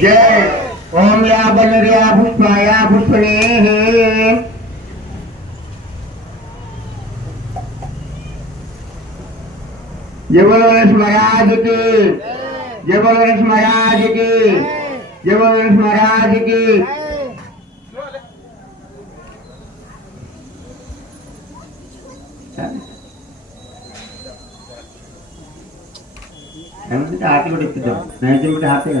जय। ओम या बनर्या पुष्पाया पुष्पणे जय बोलो नरेश महाराज की। जय बोलो नरेश महाराज की। जय बोलो नरेश महाराज की। ಹಾಕಿ ಬಿಡುತ್ತಿದ್ದರು ನೈವೇದ್ಯ ಬಿಟ್ಟು ಹಾಕ್ತೇವೆ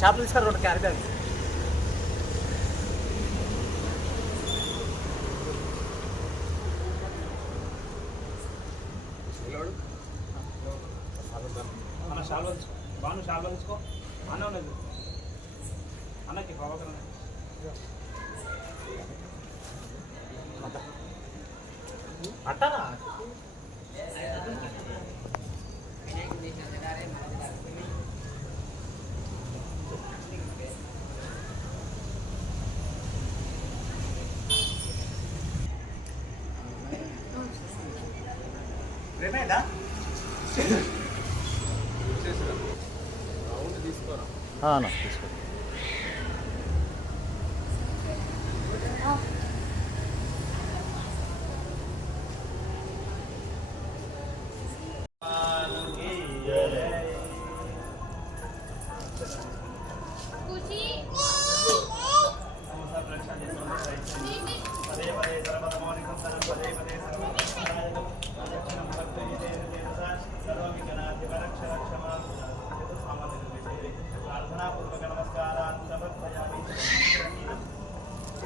షాప్ తీసుకురా రెండు క్యారీ బ్యాగ్ అన్న షాప్లో తీసుకో బాను షాప్లో తీసుకో అన్న ఉన్నది. అన్నకి బాబాకర్ అట్టనా? అన్న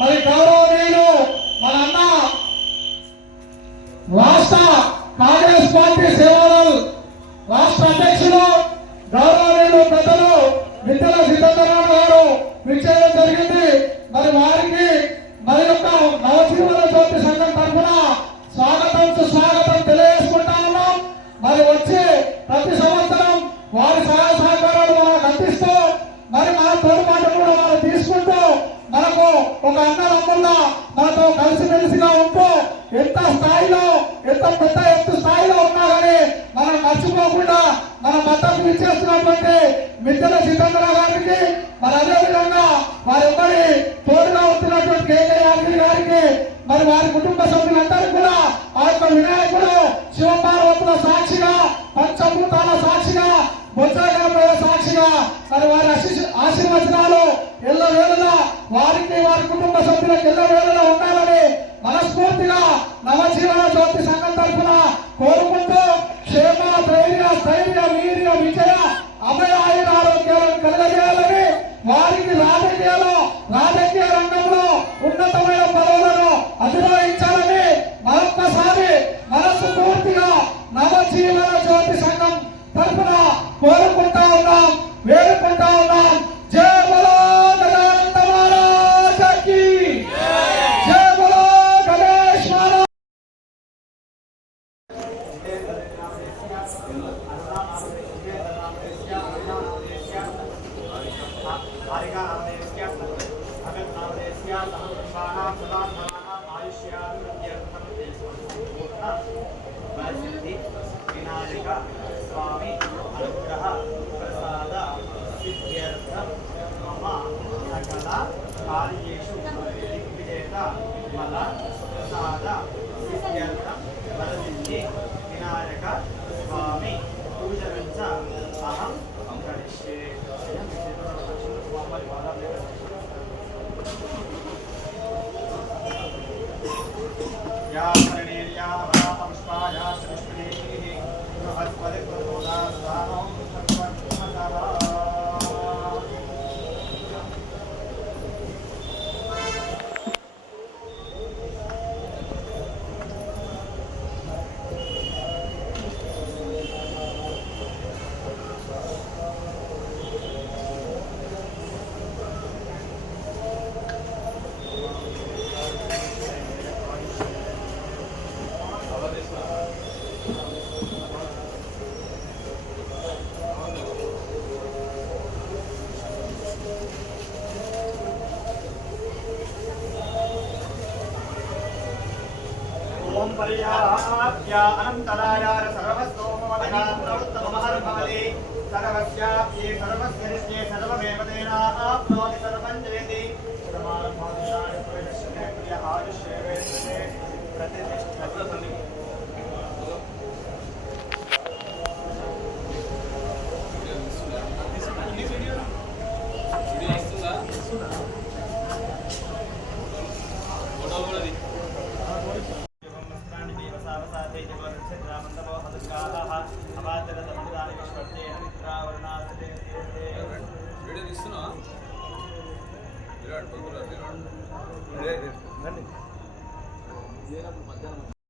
మరి గౌరవనీయులు మన అన్న. రాష్ట్ర కాంగ్రెస్ పార్టీ సేవలు రాష్ట్ర అధ్యక్షులు గౌరవనీయులు పెద్దలు విద్యల సిద్ధంతరావు గారు విచ్చేయడం జరిగింది. మరి వారికి మరి యొక్క నవజీవన జ్యోతి సంఘం తరఫున స్వాగతం సుస్వాగతం తెలియజేసుకుంటా ఉన్నాం. మరి వచ్చే ప్రతి సంవత్సరం వారి సహాయ సహకారాలు మనకు అందిస్తూ మరి మన తోడ్పాటు కూడా మనం తీసుకుంటూ మనకు ఒక అన్నదమ్ముల్లా మనతో కలిసిమెలిసిగా ఉంటూ ఎంత స్థాయిలో ఎంత పెద్ద ఎత్తు స్థాయిలో ఉన్నా కానీ మనం మర్చిపోకుండా మన మద్దతు ఇచ్చేస్తున్నటువంటి మిద్దెల సీతంద్ర గారికి మరి అదే విధంగా తోడుగా ఉంటున్నటువంటి కేకే యాదగిరి గారికి మరి వారి కుటుంబ సభ్యులందరూ కూడా ఆ యొక్క వినాయకుడు శివపార్వతుల సాక్షిగా పంచభూతాల సాక్షిగా బొత్సగణపయ్య సాక్షిగా మరి వారి ఆశీర్వచనాలు ఎల్ల వేళలా వారికి వారి కుటుంబ సభ్యులకు ఎల్ల వేళలా ఉండాలని మనస్ఫూర్తిగా నవజీవన జ్యోతి సంఘం తరఫున కోరుకుంటూ క్షేమ ధైర్య స్థైర్య వీర్య విజయ అభయ ఆయుర ఆరోగ్యాలను కలగజేయాలని వారికి రాజకీయాలు రాజకీయ రంగంలో ఉన్నతమైన పదవులను అధిరోహించాలని మరొక్కసారి మనస్ఫూర్తిగా నవజీవన జ్యోతి సంఘం తరఫున స్వామి అనుగ్రహ ప్రసాద సిద్ధ్యర్థ మమ సకల కార్యేషు దిగ్విజేత మల ప్రసాద సిద్ధ్యర్థం వరదించి ॐ पर्याप्या अनन्तरायार सर्वस्तोमोदनात्तमहर्भवति सर्वस्याप्ये सर्वस्य नित्ये सर्वमेव तेनाप्नोति सर्वं जयति सर्वारम्भादिशाय प्रदर्शने प्रिय आयुष्येवेशने प्रतिष्ठति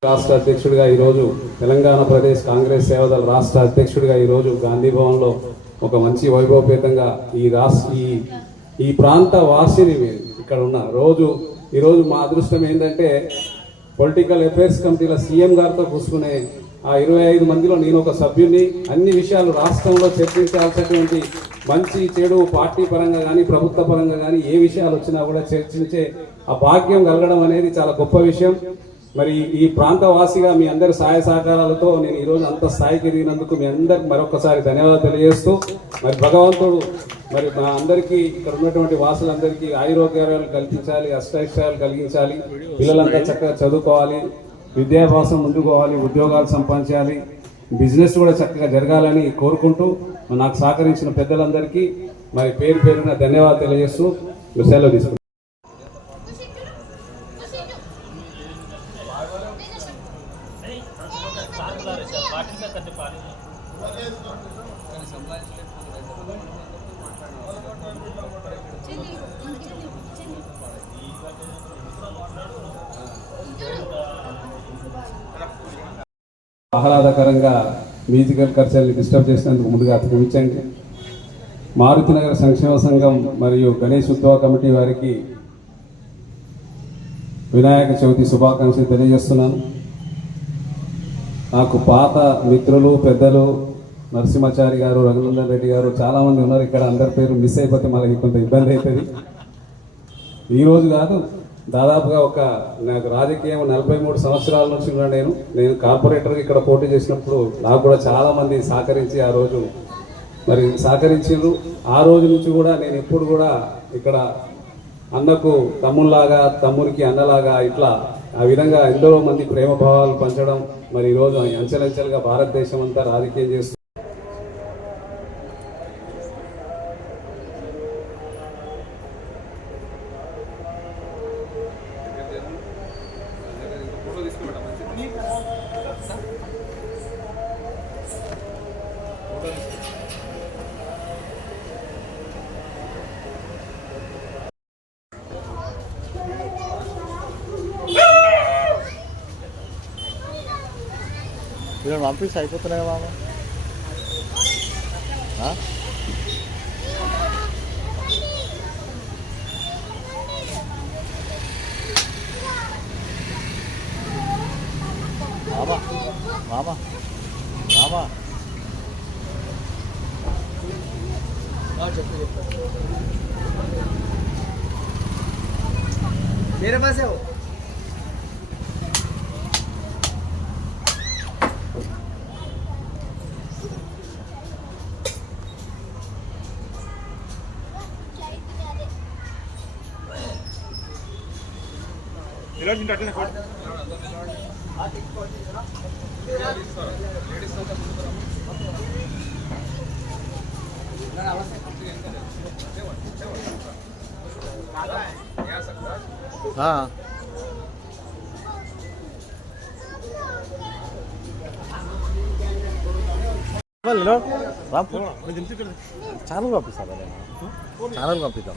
రాష్ట్ర అధ్యక్షుడిగా ఈరోజు తెలంగాణ ప్రదేశ్ కాంగ్రెస్ సేవదళ రాష్ట్ర అధ్యక్షుడిగా ఈరోజు గాంధీ భవన్లో ఒక మంచి వైభవపేతంగా ఈ రాష్ట్ర ఈ ఈ ప్రాంత వాసిని మీరు ఇక్కడ ఉన్న రోజు ఈరోజు మా అదృష్టం ఏంటంటే పొలిటికల్ అఫైర్స్ కమిటీల సీఎం గారితో కూర్చుకునే ఆ ఇరవై ఐదు మందిలో నేను ఒక సభ్యుని అన్ని విషయాలు రాష్ట్రంలో చర్చించాల్సినటువంటి మంచి చెడు పార్టీ పరంగా కానీ ప్రభుత్వ పరంగా కానీ ఏ విషయాలు వచ్చినా కూడా చర్చించే ఆ భాగ్యం కలగడం అనేది చాలా గొప్ప విషయం. మరి ఈ ప్రాంత వాసిగా మీ అందరి సహాయ సహకారాలతో నేను ఈరోజు అంత స్థాయికి ఎదిగినందుకు మీ అందరికి మరొకసారి ధన్యవాదాలు తెలియజేస్తూ మరి భగవంతుడు మరి మా అందరికీ ఇక్కడ ఉన్నటువంటి వాసులందరికీ ఆయురోగ్యాలు కల్పించాలి అష్టైష్టాలు కలిగించాలి పిల్లలంతా చక్కగా చదువుకోవాలి విద్యాభ్యాసం ముందుకోవాలి ఉద్యోగాలు సంపాదించాలి బిజినెస్ కూడా చక్కగా జరగాలని కోరుకుంటూ నాకు సహకరించిన పెద్దలందరికీ మరి పేరు పేరున ధన్యవాదాలు తెలియజేస్తూ సెలవు తీసుకున్నాను మ్యూజికల్ కల్చర్ని డిస్టర్బ్ చేసినందుకు ముందుగా క్షమించండి. మారుతినగర్ సంక్షేమ సంఘం మరియు గణేష్ ఉత్సవ కమిటీ వారికి వినాయక చవితి శుభాకాంక్షలు తెలియజేస్తున్నాను. నాకు పాత మిత్రులు పెద్దలు నరసింహాచారి గారు రఘునందన్ రెడ్డి గారు చాలామంది ఉన్నారు ఇక్కడ. అందరి పేరు మిస్ అయిపోతే మనకి కొంత ఇబ్బంది అవుతుంది. ఈరోజు కాదు దాదాపుగా ఒక నాకు రాజకీయం నలభై మూడు సంవత్సరాల నుంచి ఉన్నా నేను నేను కార్పొరేటర్గా ఇక్కడ పోటీ చేసినప్పుడు నాకు కూడా చాలామంది సహకరించి ఆ రోజు మరి సహకరించిండ్రు. ఆ రోజు నుంచి కూడా నేను ఎప్పుడు కూడా ఇక్కడ అన్నకు తమ్ముళ్ళలాగా తమ్మునికి అన్నలాగా ఇట్లా ఆ విధంగా ఎందరో మంది ప్రేమ భావాలు పంచడం మరి ఈరోజు అంచెలంచెలుగా భారతదేశం అంతా రాజకీయం చేస్తుంది 이런 완플 사 입고 떠나가 마마 아? 마마 마마 마마 아 됐다 됐다 मेरे पास है वो నిలబడి అట్లనే కొట్టు. हाँ। హలో రామ్ ఛానల్ పంపిస్తాను ఛానల్ పంపిద్దాం.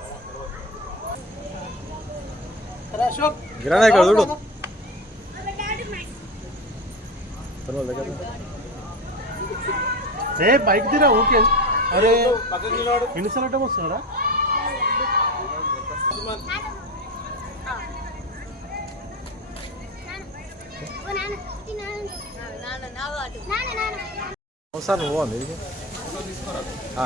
గిరాణా ఇక్కడ చూడు తర్వాత దగ్గర ఏ బైక్ తీరా ఓకే అరే ఎన్నిసార్లు అంటే వస్తున్నారా ఒకసారి ఆ.